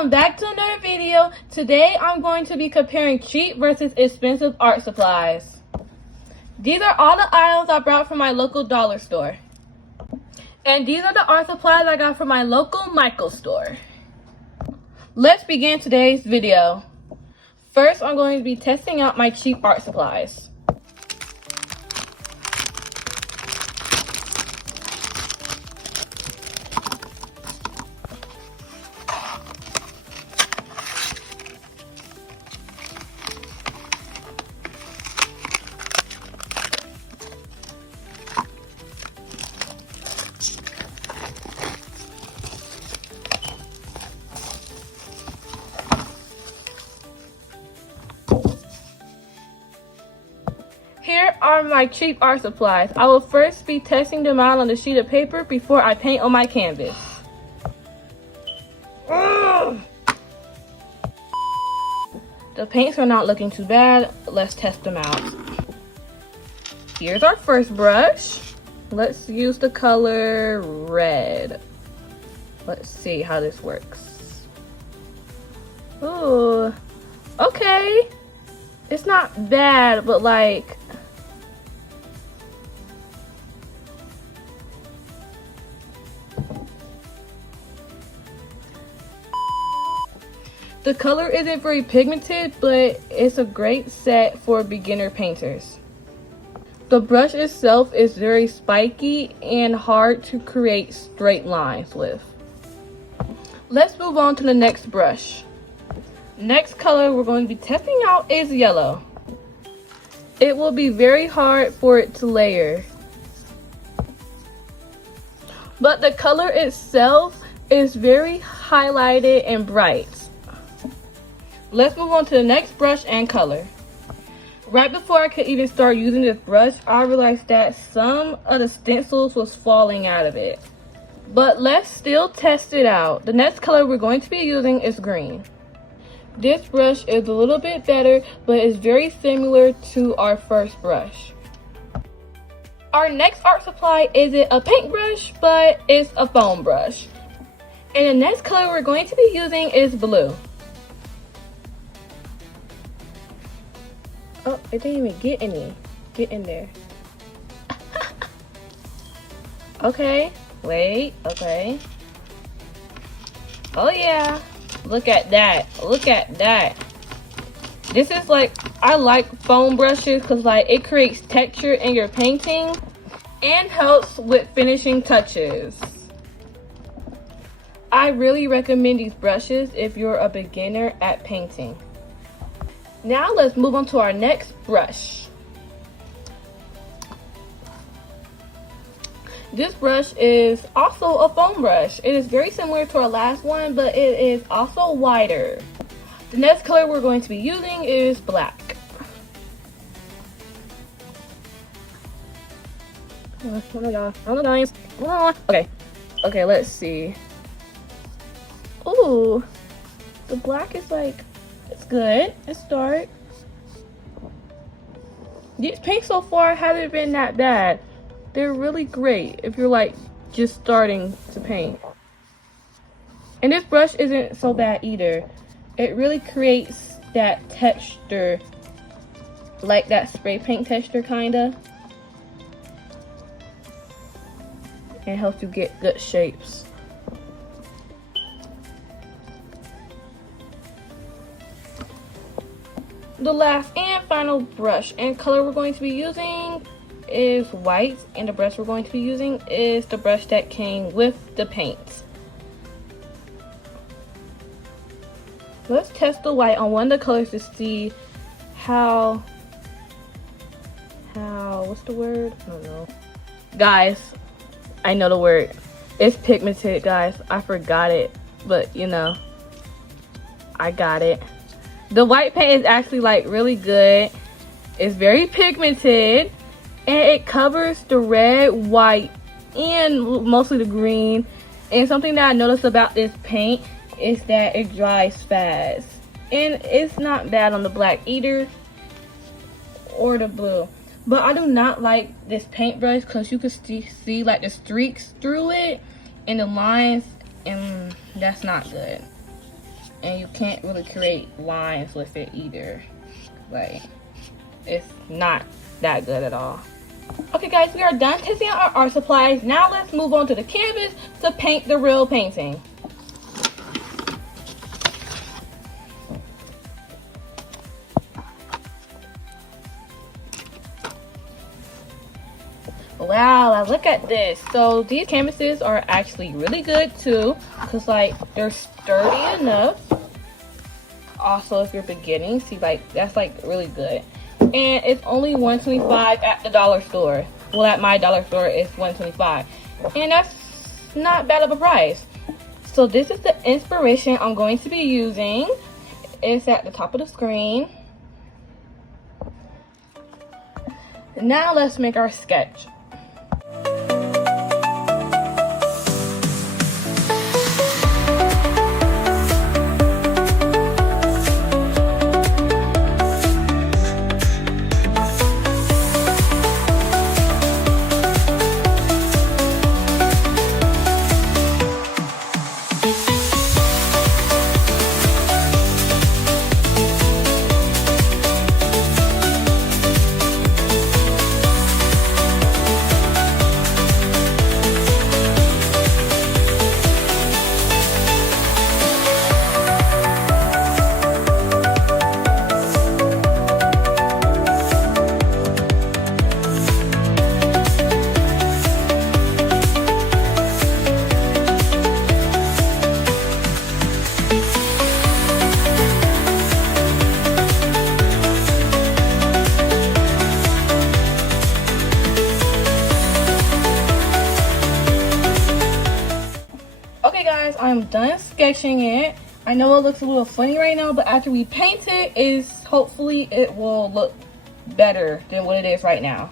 Welcome back to another video. Today I'm going to be comparing cheap versus expensive art supplies. These are all the items I brought from my local dollar store. And these are the art supplies I got from my local Michael's store. Let's begin today's video. First, I'm going to be testing out my cheap art supplies. Here are my cheap art supplies. I will first be testing them out on the sheet of paper before I paint on my canvas. The paints are not looking too bad. Let's test them out. Here's our first brush. Let's use the color red. Let's see how this works. Ooh, okay. It's not bad, but like, the color isn't very pigmented, but it's a great set for beginner painters. The brush itself is very spiky and hard to create straight lines with. Let's move on to the next brush. Next color we're going to be testing out is yellow. It will be very hard for it to layer, but the color itself is very highlighted and bright. Let's move on to the next brush and color. Right before I could even start using this brush, I realized that some of the stencils was falling out of it. But let's still test it out. The next color we're going to be using is green. This brush is a little bit better, but it's very similar to our first brush. Our next art supply isn't a paintbrush, but it's a foam brush. And the next color we're going to be using is blue. Oh, it didn't even get in there. Okay, wait, okay. Oh yeah, look at that, look at that. This is like, I like foam brushes because like it creates texture in your painting and helps with finishing touches. I really recommend these brushes if you're a beginner at painting. Now let's move on to our next brush. This brush is also a foam brush. It is very similar to our last one, but it is also wider. The next color we're going to be using is black. Okay, let's see. Ooh, the black is like, it's good. Let's start. These paints so far haven't been that bad. They're really great if you're like just starting to paint. And this brush isn't so bad either. It really creates that texture, like that spray paint texture kinda. And helps you get good shapes. The last and final brush and color we're going to be using is white, and the brush we're going to be using is the brush that came with the paint. Let's test the white on one of the colors to see how what's the word? I don't know. Guys, I know the word. It's pigmented, guys. I forgot it, but you know, I got it. The white paint is actually like really good. It's very pigmented and it covers the red, white, and mostly the green. And something that I noticed about this paint is that it dries fast. And it's not bad on the black either or the blue. But I do not like this paintbrush because you can see like the streaks through it and the lines, and that's not good. and you can't really create lines with it either. Like, it's not that good at all. Okay guys, we are done testing out our art supplies. Now let's move on to the canvas to paint the real painting. Wow, look at this. So these canvases are actually really good too, because like they're sturdy enough. Also, if you're beginning, see, like that's like really good. And it's only $1.25 at the dollar store. Well, at my dollar store it's $1.25, and that's not bad of a price. So this is the inspiration I'm going to be using. It's at the top of the screen. Now let's make our sketch. Okay guys, I'm done sketching it. I know it looks a little funny right now, but after we paint it, hopefully it will look better than what it is right now.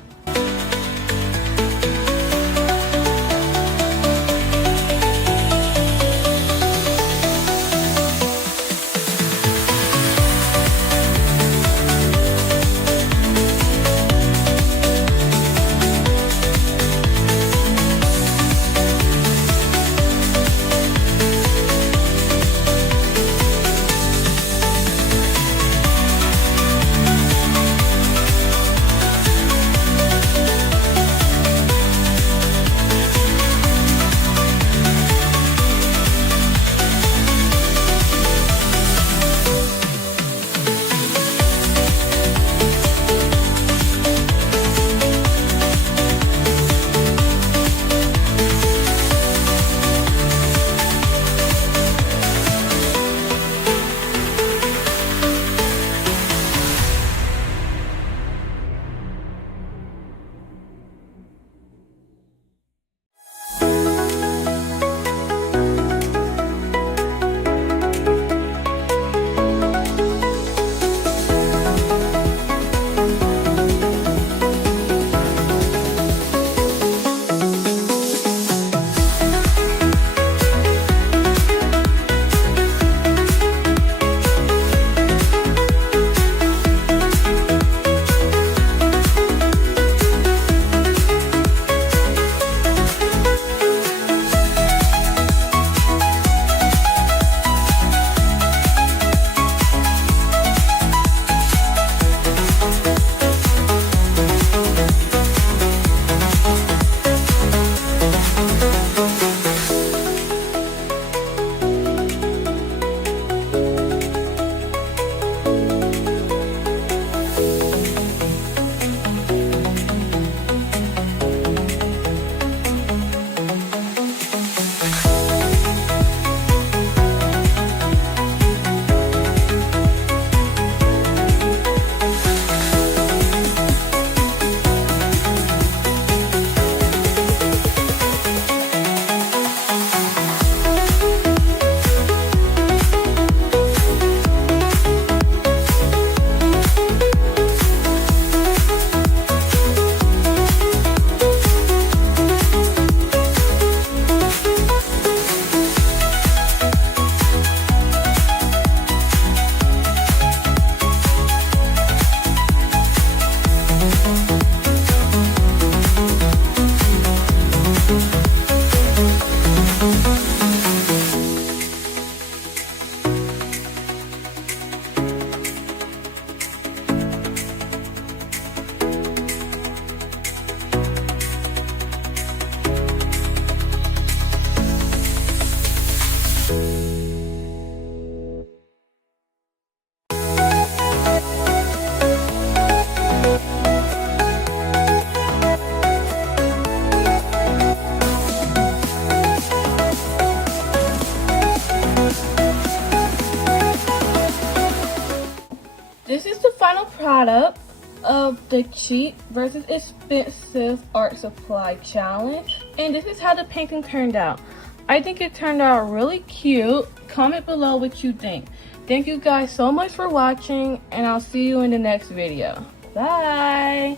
product of the cheap versus expensive art supply challenge, and this is how the painting turned out. I think it turned out really cute. Comment below what you think. Thank you guys so much for watching, and I'll see you in the next video. Bye.